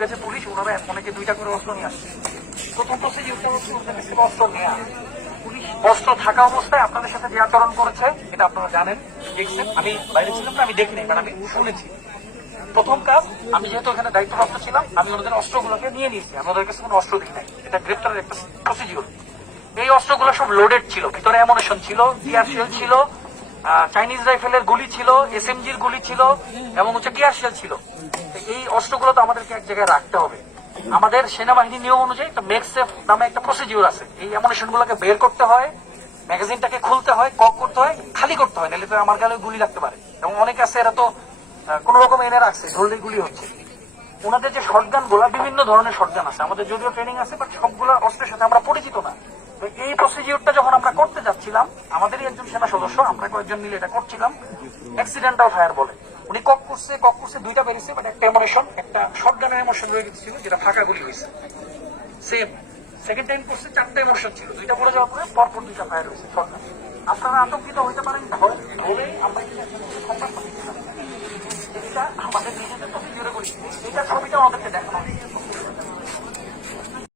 ঢুকেছে পুলিশ, ওনারা অনেকে দুইটা করে অস্ত্র নিয়ে আসছে। প্রথম প্রসিডিউরটা হচ্ছে ওদের কাছ থেকে অস্ত্র নেওয়া। পুলিশ অস্ত্র থাকা অবস্থায় আপনাদের সাথে যে আচরণ করেছে এটা আপনারা জানেন, দেখছেন। আমি বাইরে ছিলাম না, আমি দেখিনি, বাট আমি শুনেছি। প্রথম কাজ, আমি যেহেতু এখানে দায়িত্বপ্রাপ্ত ছিলাম, আমি ওদের অস্ত্রগুলোকে নিয়ে নিয়েছি। আমি ওদের কাছে কোনো অস্ত্র দিই নাই, এটা গ্রেপ্তারের একটা প্রসিডিউর। এই অস্ত্রগুলো সব লোডেড ছিল, ভিতরে অ্যামুনিশন ছিল, টিয়ার শেল ছিল, চাইনিজ রাইফেলের গুলি ছিল, এসএমজির গুলি ছিল, এবং হচ্ছে টিয়ার শেল ছিল। এই অস্ত্রগুলো তো আমাদেরকে এক জায়গায় রাখতে হবে। আমাদের সেনাবাহিনীর নিয়ম অনুযায়ী একটা মেকসেফ নামে একটা প্রসিডিউর আছে। এই অ্যামুনিশন গুলোকে বের করতে হয়, ম্যাগাজিনটাকে খুলতে হয়, কক করতে হয়, খালি করতে হয়, নাহলে তো আমার গালে গুলি লাগতে পারে। এবং অনেক আছে এরা তো কোন রকম এনে রাখছে, ঢললেই গুলি হচ্ছে। ওনাদের যে শটগান গুলা, বিভিন্ন ধরনের শটগান আছে, আমাদের যদিও ট্রেনিং আছে, বাট সবগুলা অস্ত্রের সাথে আমরা পরিচিত না। তো এই প্রসিডিউরটা যখন আমরা করতে যাচ্ছিলাম, আমাদেরই একজন সেনা সদস্য, আমরা কয়েকজন মিলে এটা করছিলাম, অ্যাক্সিডেন্টাল ফায়ার বলে। উনি কক করছে, দুইটা বেরিয়েছে, বাট একটা এমোশন, একটা শটগানের এমোশন রয়ে গেছিল, যেটা ফাঁকা গুলি হয়েছে। সেম সেকেন্ড টাইম করছে, চারটা এমোশন ছিল, দুইটা পড়ে যাওয়ার পরে পরপর দুইটা ফায়ার হয়েছে শটগান। আপনারা আতঙ্কিত হইতে পারেন, ধরে আমরা এটা আমাদের নিজেদের প্রসিডিউরে করি। এটা ছবিটা আমাদেরকে দেখানো হয়েছে।